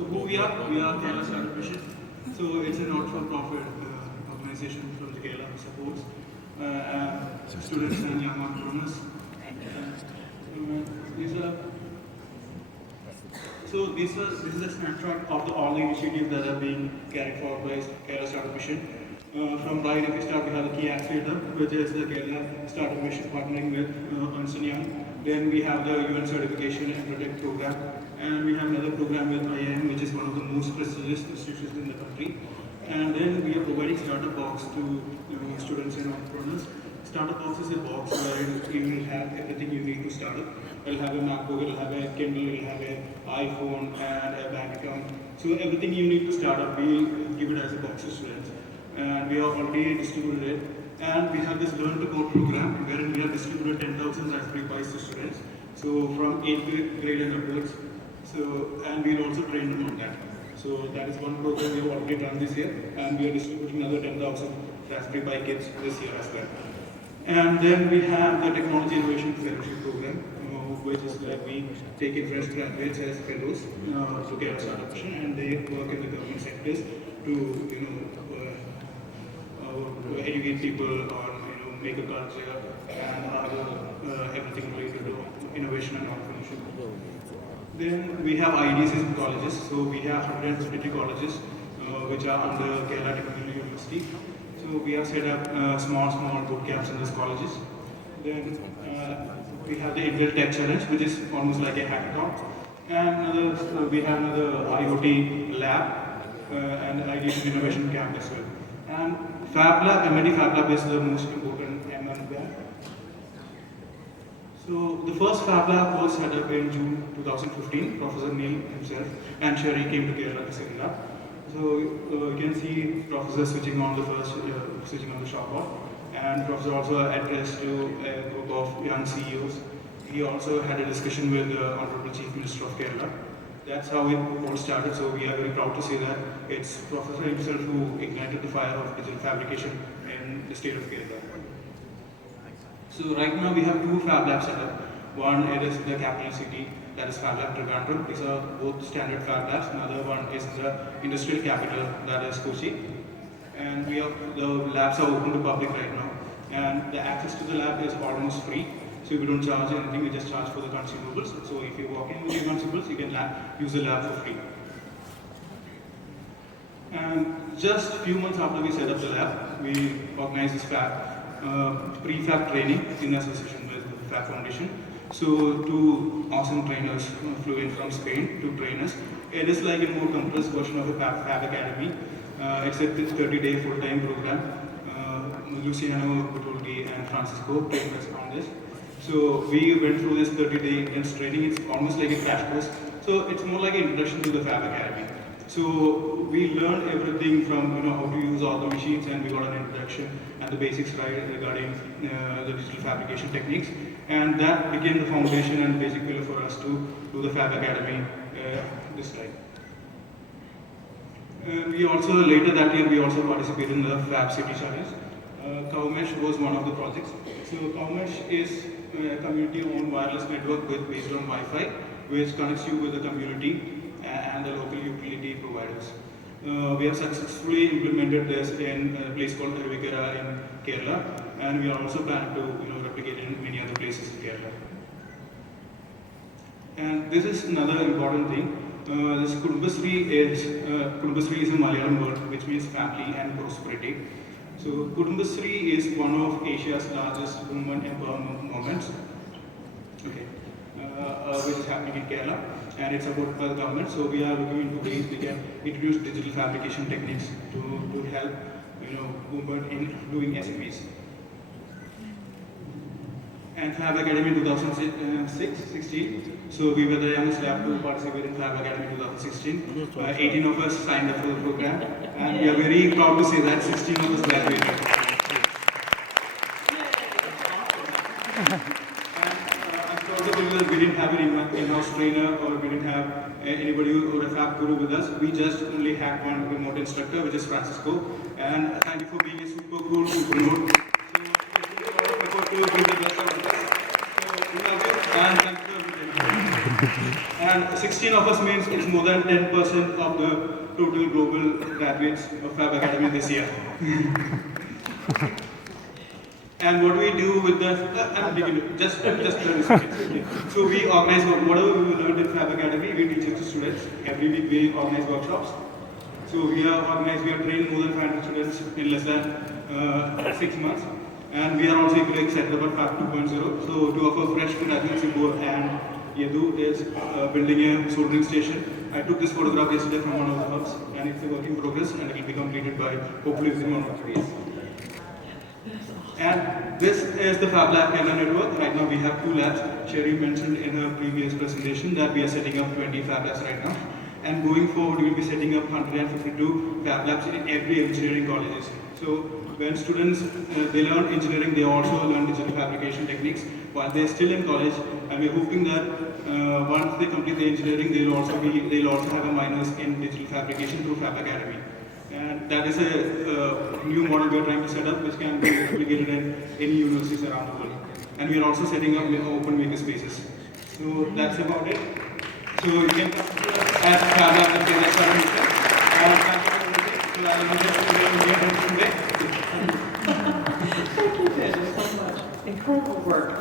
So who we are? We are Kerala Startup Mission. So it's a not-for-profit organization from the Kerala who supports students and young entrepreneurs. These are this is a snapshot of all the initiatives that are being carried forward by Kerala Startup Mission. From right, if we start, we have the key accelerator, which is the Kerala Startup Mission partnering with Ernst & Young. Then we have the UN certification and protect program, and we have another program with IIM, which is one of the most prestigious institutions in the country. And then we are providing startup box to students and entrepreneurs. Startup box is a box where you will have everything you need to start up. It'll have a MacBook, it'll have a Kindle, it'll have an iPhone and a bank account. So everything you need to start up, we give it as a box to students. And we have already distributed it. And we have this Learn to Code program wherein we have distributed 10,000 Raspberry Pis to students. So from 8th grade and upwards. And we'll also train them on that. So that is one program we have already done this year. And we are distributing another 10,000 Raspberry Pi kits this year as well. And then we have the Technology Innovation Fellowship program, which is where we take in fresh graduates as fellows to get a startup mission, and they work in the government sectors to educate people on make a culture and other everything related to innovation and entrepreneurship. Then we have IDCs colleges. So we have 150 colleges which are under Kerala Technical University. So we have set up small boot camps in these colleges. Then we have the Intel Tech Challenge, which is almost like a hackathon. And we have another IoT lab and IDC Innovation Camp as well. And Fab Lab, MIT Fab Lab is the most important MM lab. So the first Fab Lab was set up in June 2015. Professor Neil himself and Sherry came to Kerala to set it up. So you can see Professor switching on the shop board. And Professor also addressed to a group of young CEOs. He also had a discussion with the Honorable Chief Minister of Kerala. That's how it all started. So we are very proud to say that it's Professor himself who ignited the fire of digital fabrication in the state of Kerala. So right now we have two Fab Labs set up. One is the capital city, that is Fab Lab Trivandrum. These are both standard Fab Labs. Another one is the industrial capital, that is Kochi. And the labs are open to public right now. And the access to the lab is almost free. So we don't charge anything, we just charge for the consumables. So if you walk in with your consumables, you can use the lab for free. And just a few months after we set up the lab, we organized this prefab training in association with the Fab Foundation. So two awesome trainers flew in from Spain to train us. It is like a more compressed version of a Fab Academy. It's a 30-day full-time program. Luciano, Butoldi, and Francisco trained us on this. So we went through this 30-day intense training. It's almost like a crash course. So it's more like an introduction to the Fab Academy. So we learned everything from how to use all the machines, and we got an introduction and the basics regarding the digital fabrication techniques, and that became the foundation and basic pillar for us to do the Fab Academy this time. We also later that year we also participated in the Fab City Challenge. Cowmesh was one of the projects. So Cowmesh is a community-owned wireless network based on Wi-Fi, which connects you with the community and the local utility providers. We have successfully implemented this in a place called Arvikara in Kerala, and we are also planning to replicate it in many other places in Kerala. And this is another important thing. This Kudumbasri is a Malayalam word which means family and prosperity. So Kudumbasri is one of Asia's largest women empowerment movements, which is happening in Kerala, and it's supported by the government. So we are looking into ways we can introduce digital fabrication techniques to help women in doing SMEs. And Fab Academy 2016. So we were the youngest lab to participate in Fab Academy 2016. 18 of us signed up for the program, and we are very proud to say that 16 of us graduated. We didn't have an in-house trainer, or we didn't have anybody or a Fab guru with us. We just only had one remote instructor, which is Francisco. And thank you for being a super cool remote. So, we give the best out of this. So, we love you, and thank you for everything. And 16 of us means it's more than 10% of the total global graduates of Fab Academy this year. And what we do with the, just 30 seconds. Okay. So we organize whatever we learned in Fab Academy, we teach it to students. Every week we organize workshops. So we are trained more than 500 students in less than 6 months. And we are also equally excited about Fab 2.0. So two of our fresh graduates, Ibor and Yedu, is building a soldering station. I took this photograph yesterday from one of the hubs, and it's a work in progress, and it will be completed by hopefully within 1 or 2 days. And this is the Fab Lab Kerala network. Right now we have 2 labs. Sherry mentioned in her previous presentation that we are setting up 20 Fab Labs right now. And going forward, we will be setting up 152 Fab Labs in every engineering colleges. So when students they learn engineering, they also learn digital fabrication techniques while they're still in college. And we're hoping that once they complete the engineering, they'll also have a minors in digital fabrication through Fab Academy. And that is a new model we are trying to set up, which can be replicated in any universities around the world. And we are also setting up open maker spaces. So that's about it. So you can come at Fab Lab and get started. So I will just today. Thank you, Pedro, so much. Incredible work.